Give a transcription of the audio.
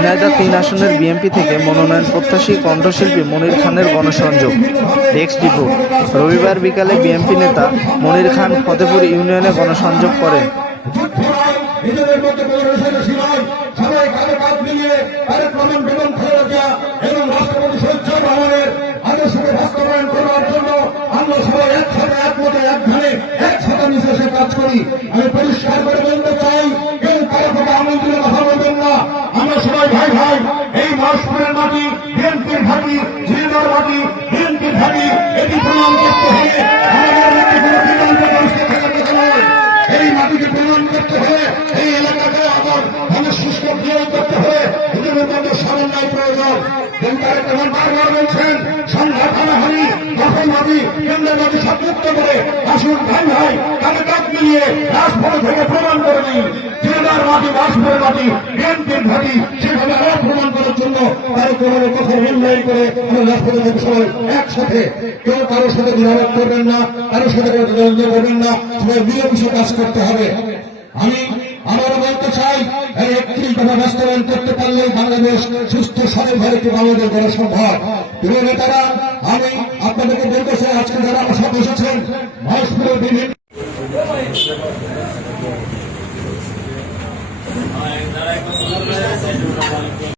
ঝিনাইদহ তিন আসনের বিএনপি থেকে মনোনয়ন প্রত্যাশী কণ্ঠশিল্পী মনির খানের গণসংযোগ। Desk report. রবিবার বিকালে বিএনপি নেতা মনির খান ফতেপুর ইউনিয়নে গণসংযোগ করেন। আমি পরিষ্কার করে বলতে চাই করতে হবে এই এলাকাকে আবার মানুষ সুস্থ প্রয়োগ করতে এদের মধ্যে সমন্বয় প্রয়োজন। বারবার বলছেন করে আসুন ভাই ভাই কাপ মিলিয়ে থেকে প্রমাণ করে জেলার মাটি মাটি সেভাবে আরও প্রমাণ করার জন্য তার কোনো কথা করে রাজপথে সবাই একসাথে। কেউ কারোর সাথে বিভাগ করবেন না, কারোর সাথে কেউ করবেন না, সবাই মিলেমিশে কাজ করতে হবে। আমি আমার বলতে চাই, এই একটি কথা বাস্তবায়ন করতে পারলে বাংলাদেশ সুস্থ সবাই সবলভাবে বাংলাদেশ করা সম্ভব। প্রিয় নেতারা, আমি আপনাদেরকে বলতে চাই, আজকে যারা আমার সাথে এসেছেন